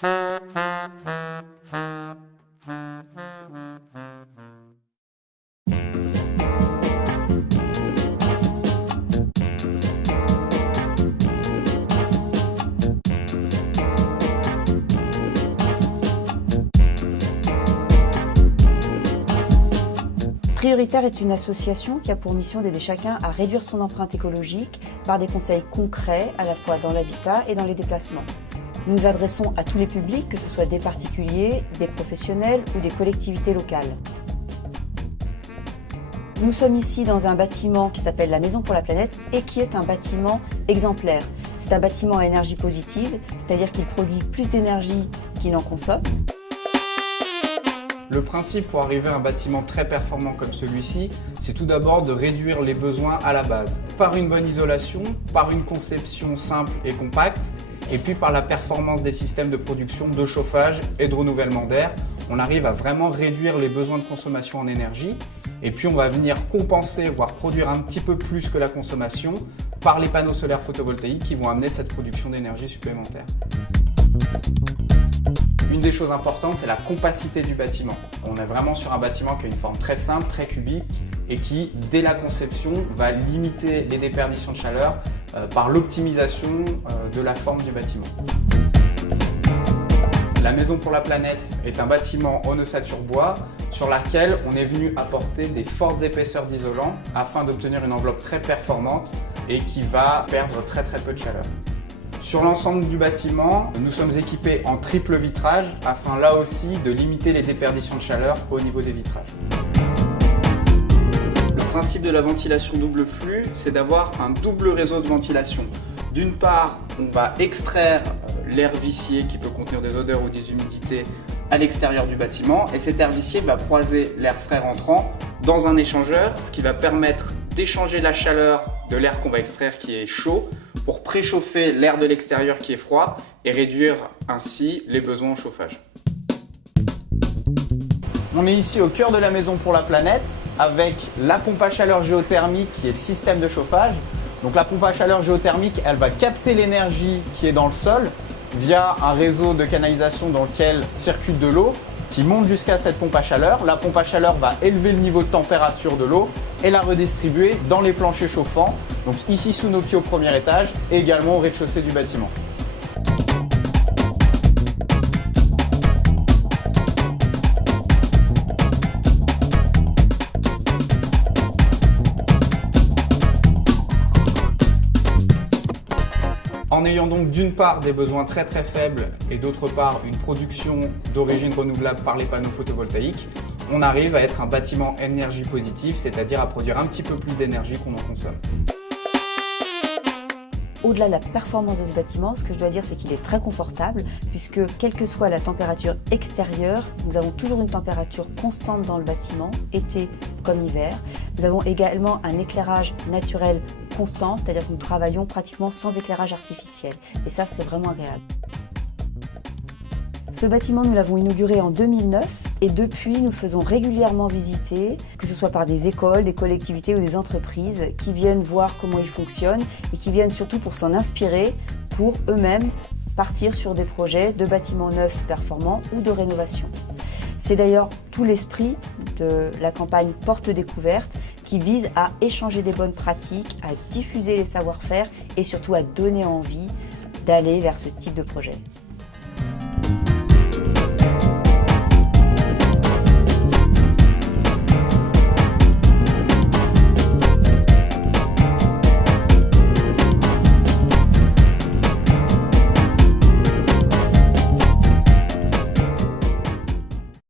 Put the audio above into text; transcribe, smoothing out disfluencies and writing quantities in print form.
Prioritaire est une association qui a pour mission d'aider chacun à réduire son empreinte écologique par des conseils concrets à la fois dans l'habitat et dans les déplacements. Nous nous adressons à tous les publics, que ce soit des particuliers, des professionnels ou des collectivités locales. Nous sommes ici dans un bâtiment qui s'appelle la Maison pour la Planète et qui est un bâtiment exemplaire. C'est un bâtiment à énergie positive, c'est-à-dire qu'il produit plus d'énergie qu'il en consomme. Le principe pour arriver à un bâtiment très performant comme celui-ci, c'est tout d'abord de réduire les besoins à la base. Par une bonne isolation, par une conception simple et compacte, et puis par la performance des systèmes de production, de chauffage et de renouvellement d'air, on arrive à vraiment réduire les besoins de consommation en énergie. Et puis on va venir compenser, voire produire un petit peu plus que la consommation par les panneaux solaires photovoltaïques qui vont amener cette production d'énergie supplémentaire. Une des choses importantes, c'est la compacité du bâtiment. On est vraiment sur un bâtiment qui a une forme très simple, très cubique et qui, dès la conception, va limiter les déperditions de chaleur par l'optimisation de la forme du bâtiment. La Maison pour la Planète est un bâtiment en ossature bois sur laquelle on est venu apporter des fortes épaisseurs d'isolant afin d'obtenir une enveloppe très performante et qui va perdre très peu de chaleur. Sur l'ensemble du bâtiment, nous sommes équipés en triple vitrage afin là aussi de limiter les déperditions de chaleur au niveau des vitrages. Le principe de la ventilation double flux, c'est d'avoir un double réseau de ventilation. D'une part, on va extraire l'air vicié qui peut contenir des odeurs ou des humidités à l'extérieur du bâtiment et cet air vicié va croiser l'air frais rentrant dans un échangeur, ce qui va permettre d'échanger la chaleur de l'air qu'on va extraire qui est chaud pour préchauffer l'air de l'extérieur qui est froid et réduire ainsi les besoins en chauffage. On est ici au cœur de la Maison pour la Planète avec la pompe à chaleur géothermique qui est le système de chauffage. Donc la pompe à chaleur géothermique, elle va capter l'énergie qui est dans le sol via un réseau de canalisation dans lequel circule de l'eau qui monte jusqu'à cette pompe à chaleur. La pompe à chaleur va élever le niveau de température de l'eau et la redistribuer dans les planchers chauffants, donc ici sous nos pieds au premier étage et également au rez-de-chaussée du bâtiment. En ayant donc d'une part des besoins très faibles et d'autre part une production d'origine renouvelable par les panneaux photovoltaïques, on arrive à être un bâtiment énergie positive, c'est-à-dire à produire un petit peu plus d'énergie qu'on en consomme. Au-delà de la performance de ce bâtiment, ce que je dois dire, c'est qu'il est très confortable puisque, quelle que soit la température extérieure, nous avons toujours une température constante dans le bâtiment, été comme hiver. Nous avons également un éclairage naturel constant, c'est-à-dire que nous travaillons pratiquement sans éclairage artificiel. Et ça, c'est vraiment agréable. Ce bâtiment, nous l'avons inauguré en 2009 et depuis, nous le faisons régulièrement visiter, que ce soit par des écoles, des collectivités ou des entreprises qui viennent voir comment il fonctionne et qui viennent surtout pour s'en inspirer pour eux-mêmes partir sur des projets de bâtiments neufs performants ou de rénovation. C'est d'ailleurs tout l'esprit de la campagne Porte Découverte qui vise à échanger des bonnes pratiques, à diffuser les savoir-faire et surtout à donner envie d'aller vers ce type de projet.